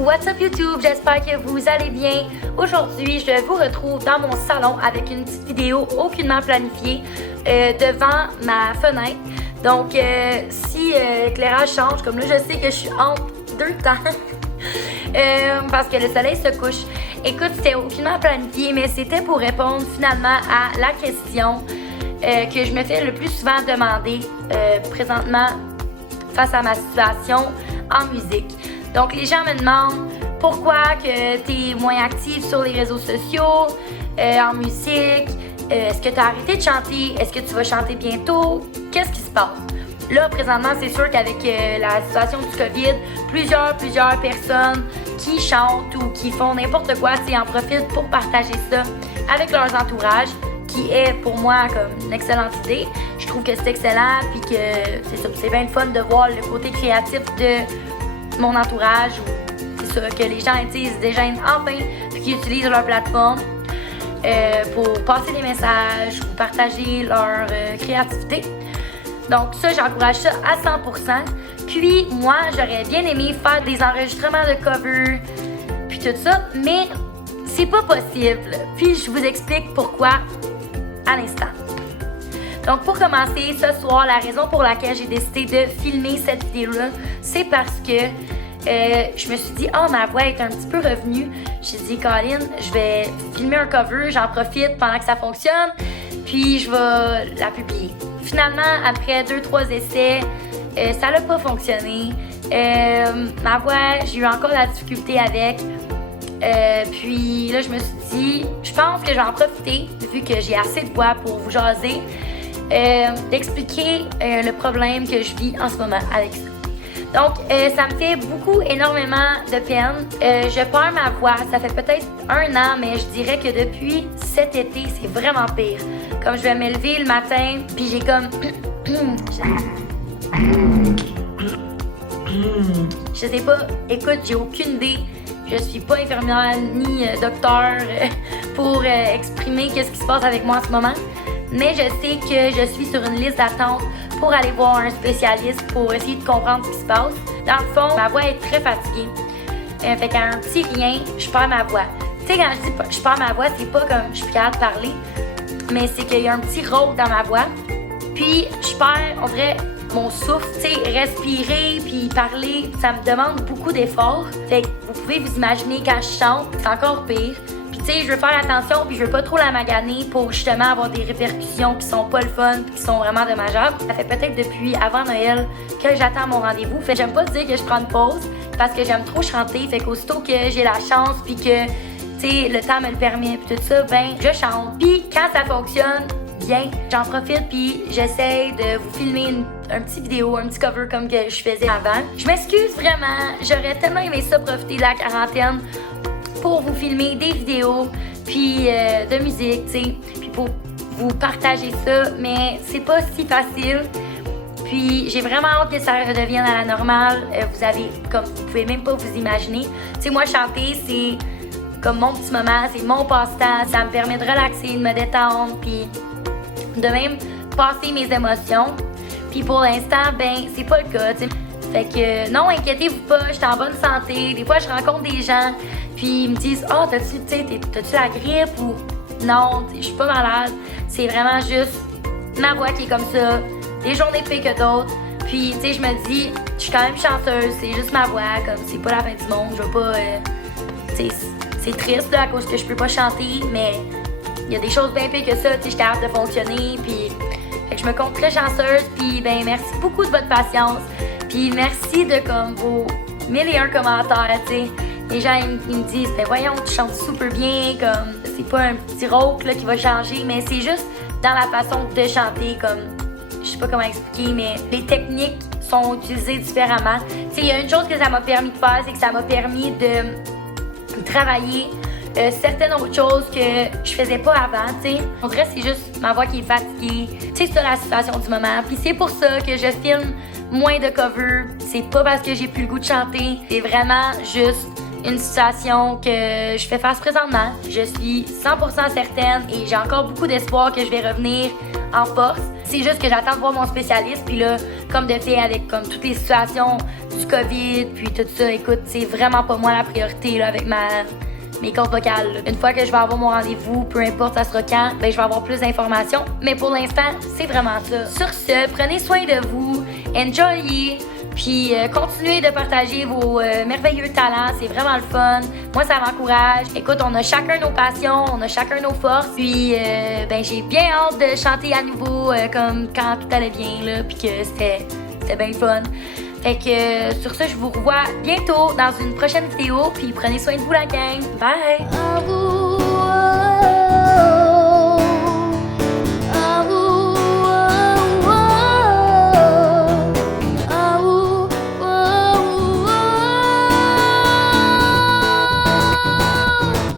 What's up YouTube, j'espère que vous allez bien. Aujourd'hui, je vous retrouve dans mon salon avec une petite vidéo aucunement planifiée devant ma fenêtre. Donc, si l'éclairage change, comme là, je sais que je suis entre deux temps parce que le soleil se couche. Écoute, c'était aucunement planifié, mais c'était pour répondre finalement à la question que je me fais le plus souvent demander présentement face à ma situation en musique. Donc, les gens me demandent pourquoi que tu es moins active sur les réseaux sociaux, en musique, est-ce que tu as arrêté de chanter, est-ce que tu vas chanter bientôt, qu'est-ce qui se passe? Là, présentement, c'est sûr qu'avec la situation du COVID, plusieurs personnes qui chantent ou qui font n'importe quoi, en profitent pour partager ça avec leurs entourages, qui est pour moi comme une excellente idée. Je trouve que c'est excellent, puis que c'est bien le fun de voir le côté créatif de mon entourage, ou c'est ça, que les gens utilisent des gènes enfin, puis qu'ils utilisent leur plateforme pour passer des messages ou partager leur créativité. Donc ça, j'encourage ça à 100%. Puis moi, j'aurais bien aimé faire des enregistrements de cover, puis tout ça, mais c'est pas possible. Puis je vous explique pourquoi à l'instant. Donc pour commencer, ce soir, la raison pour laquelle j'ai décidé de filmer cette vidéo-là, c'est parce que je me suis dit, oh, ma voix est un petit peu revenue. J'ai dit, Colin, je vais filmer un cover, j'en profite pendant que ça fonctionne, puis je vais la publier. Finalement, après 2-3 essais, ça n'a pas fonctionné. Ma voix, j'ai eu encore de la difficulté avec. Puis là, je me suis dit, je pense que je vais en profiter, vu que j'ai assez de voix pour vous jaser, d'expliquer le problème que je vis en ce moment avec ça. Donc, ça me fait énormément de peine. Je perds ma voix, ça fait peut-être 1 an, mais je dirais que depuis cet été, c'est vraiment pire. Comme je vais me lever le matin, puis j'ai comme... je sais pas, écoute, j'ai aucune idée. Je suis pas infirmière ni docteur pour exprimer qu'est-ce qui se passe avec moi en ce moment. Mais je sais que je suis sur une liste d'attente pour aller voir un spécialiste pour essayer de comprendre ce qui se passe. Dans le fond, ma voix est très fatiguée. Fait qu'à un petit rien, je perds ma voix. Tu sais, quand je dis je perds ma voix, c'est pas comme je suis capable de parler, mais c'est qu'il y a un petit rauque dans ma voix. Puis je perds, on dirait, mon souffle. Tu sais, respirer puis parler, ça me demande beaucoup d'efforts. Fait que vous pouvez vous imaginer quand je chante, c'est encore pire. Puis tu sais, je veux faire attention puis je veux pas trop la maganer pour justement avoir des répercussions qui sont pas le fun puis qui sont vraiment dommageables. Ça fait peut-être depuis avant Noël que j'attends mon rendez-vous. Fait que j'aime pas dire que je prends une pause parce que j'aime trop chanter. Fait qu'aussitôt que j'ai la chance puis que, tu sais, le temps me le permet puis tout ça, ben je chante. Puis quand ça fonctionne bien, j'en profite puis j'essaye de vous filmer un petit vidéo, un petit cover comme que je faisais avant. Je m'excuse vraiment, j'aurais tellement aimé ça profiter de la quarantaine pour vous filmer des vidéos, puis de musique, tu sais, puis pour vous partager ça, mais c'est pas si facile. Puis j'ai vraiment hâte que ça redevienne à la normale. Vous pouvez même pas vous imaginer. Tu sais, moi, chanter, c'est comme mon petit moment, c'est mon passe-temps, ça me permet de relaxer, de me détendre, puis de même passer mes émotions. Puis pour l'instant, ben, c'est pas le cas, tu sais. Fait que non, inquiétez-vous pas, je suis en bonne santé. Des fois, je rencontre des gens, puis ils me disent, oh, t'as-tu la grippe ou non, je suis pas malade. C'est vraiment juste ma voix qui est comme ça, des journées pires que d'autres. Puis, tu sais, je me dis, je suis quand même chanceuse, c'est juste ma voix, comme c'est pas la fin du monde. Je vais pas, tu sais, c'est triste là, à cause que je peux pas chanter, mais il y a des choses bien pires que ça, tu sais, je suis capable de fonctionner, puis fait que je me compte très chanceuse, puis ben merci beaucoup de votre patience. Puis merci de comme vos 1001 commentaires, tu sais. Les gens, ils me disent, ben voyons, tu chantes super bien, comme, c'est pas un petit rauque là qui va changer, mais c'est juste dans la façon de chanter, comme, je sais pas comment expliquer, mais les techniques sont utilisées différemment. Tu sais, il y a une chose que ça m'a permis de faire, c'est que ça m'a permis de travailler certaines autres choses que je faisais pas avant, tu sais. On dirait que c'est juste ma voix qui est fatiguée. Tu sais, c'est ça la situation du moment. Puis c'est pour ça que je filme moins de covers. C'est pas parce que j'ai plus le goût de chanter. C'est vraiment juste une situation que je fais face présentement. Je suis 100% certaine et j'ai encore beaucoup d'espoir que je vais revenir en force. C'est juste que j'attends de voir mon spécialiste. Puis là, comme de fait, avec comme toutes les situations du COVID, puis tout ça, écoute, c'est vraiment pas moi la priorité là, avec mes cordes vocales. Là. Une fois que je vais avoir mon rendez-vous, peu importe ça sera quand, ben, je vais avoir plus d'informations. Mais pour l'instant, c'est vraiment ça. Sur ce, prenez soin de vous, enjoyez, puis continuez de partager vos merveilleux talents. C'est vraiment le fun. Moi, ça m'encourage. Écoute, on a chacun nos passions, on a chacun nos forces. Puis, ben, j'ai bien hâte de chanter à nouveau comme quand tout allait bien, là, puis que c'était bien fun. Fait que sur ça, je vous revois bientôt dans une prochaine vidéo. Puis prenez soin de vous la gang. Bye!